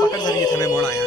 पकड़ सर ये थे मैं मोड़ आया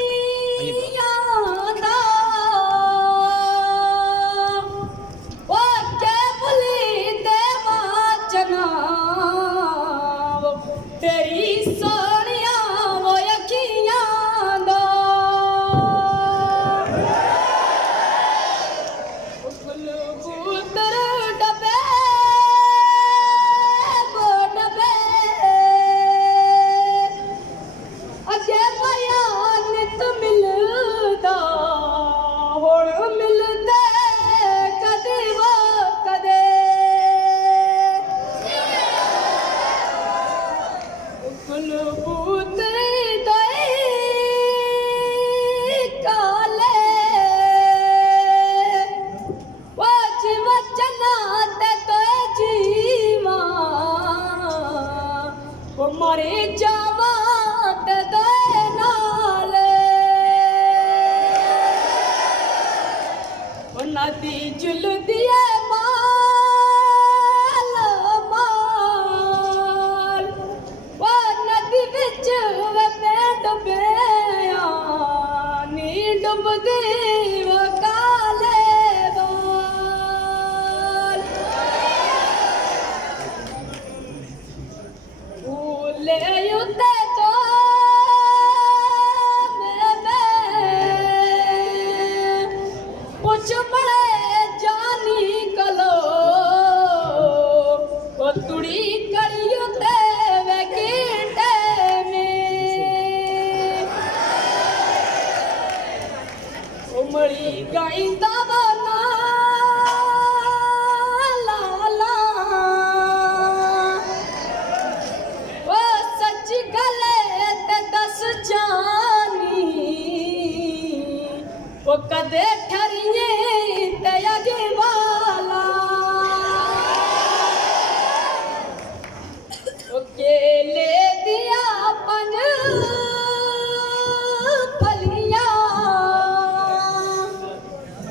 नदी जुलदी है माल माल वो नदी बिच मैं डुबिया नी डुबदी वो काले बाल भूले युद्ध तो कुछ बड़े जानी कलो वो तुड़ी करियो देवे कीटे में उमड़ी गई दबना लाला वो सच गले ते दस जानी वो कदे ठरिए तयगे वाला वो केले दिया पंज फलियां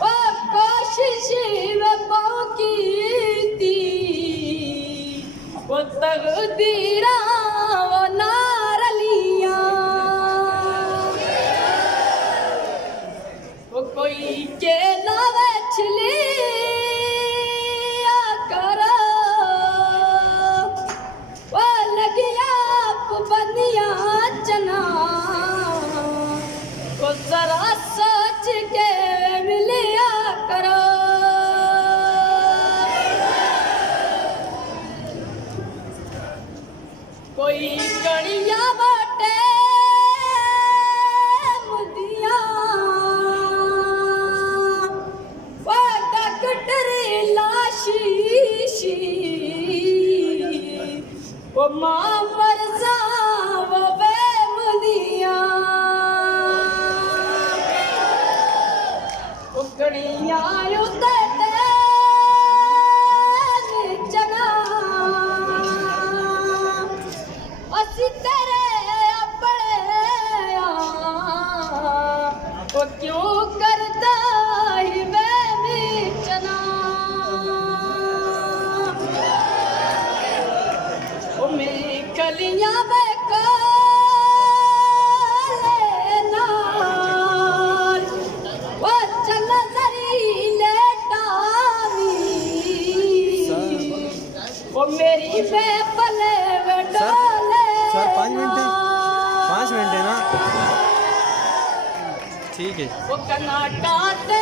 वो कोशिश में बाकी थी वो तकदीरा वो नारलियां वो कोई के लावे छिली करो वो लगिया बनिया चना वो जरा सोच के मिलिया करो कोई कड़िया बाटे वो माँ मरजा वो बेमुदिया वो कड़िया युद्ध चना असी तेरे अपने वो क्यों करता ही बेचना कलियां बेकार वो चल जरी लेटावी वो मेरी बेपले डोले सर 5 मिनट है ना ठीक है वो कनाटा ते